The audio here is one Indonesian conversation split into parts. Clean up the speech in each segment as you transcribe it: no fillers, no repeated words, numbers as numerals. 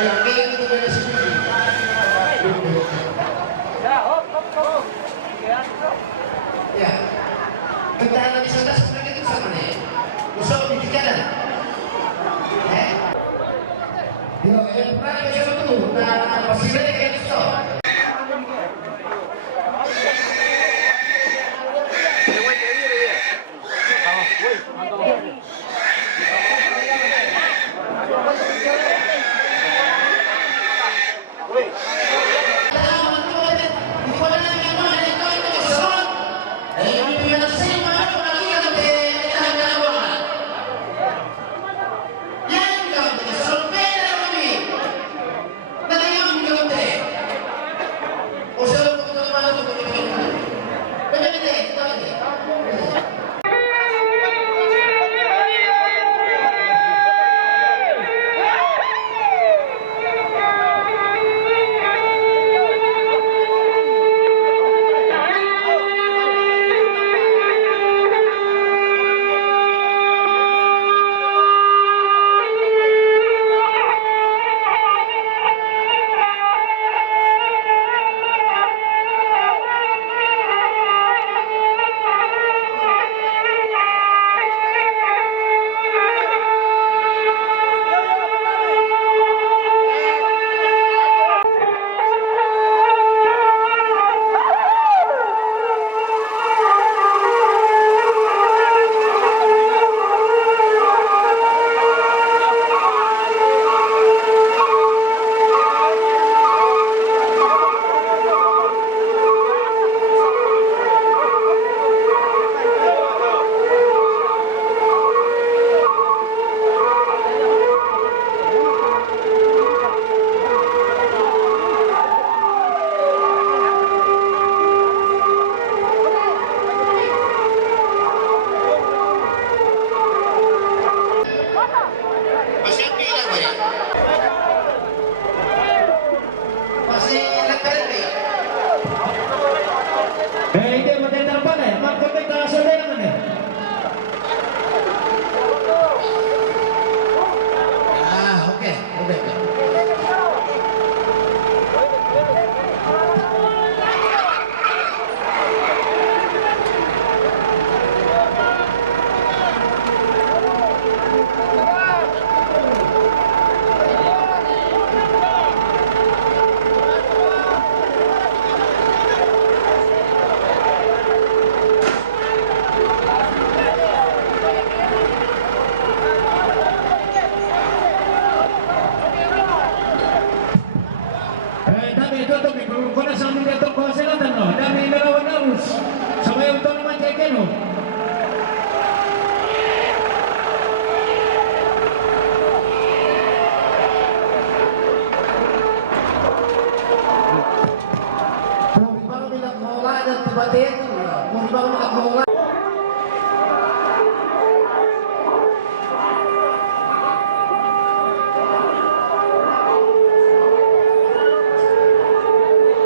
yang kayak gitu dari sini. Ya, kita lagi sudah sebenarnya itu sama nih. Usah di kanan. Yo, pernah coba tuh, nah pasilnya kayak gitu.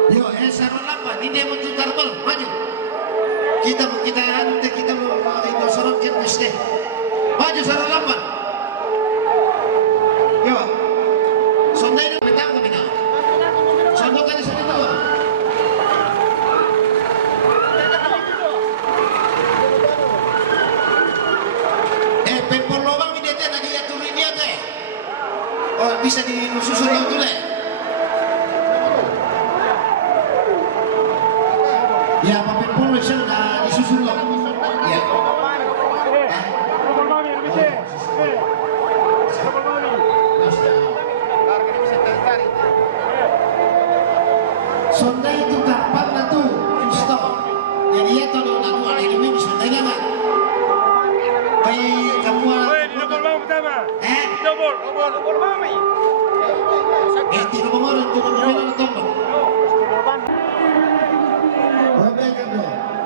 Yo, sarung lambat, ini mau tukar bal, maju. Kita mau sorot jet deh. Maju sarung lambat. Yo, sondai ini petang kami nak. Sondokkan di sini dulu. Pempol lobang ini dia tadi ya turun dia teh. Oh, bisa disusun yang dulu. Ya, pakai polo sudah disusun loh. Ya. Sonda itu kapan lah tuh, Justo. Jadi ya kalau nak buat ini bisa sonda nggak? Kayak kamu. Nomor berapa pertama? Nomor mami. Tidak mengolah, tombol.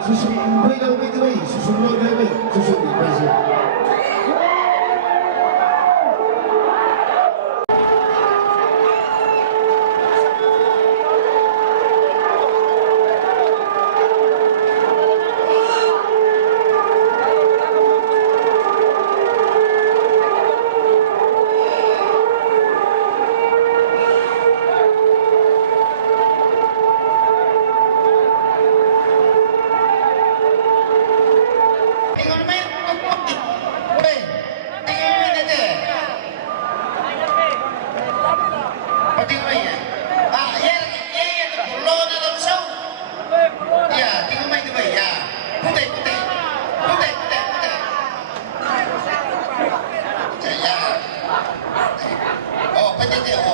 Susu bayi dah bayi, susu bayi dah bayi, susu bayi. Tete, oh.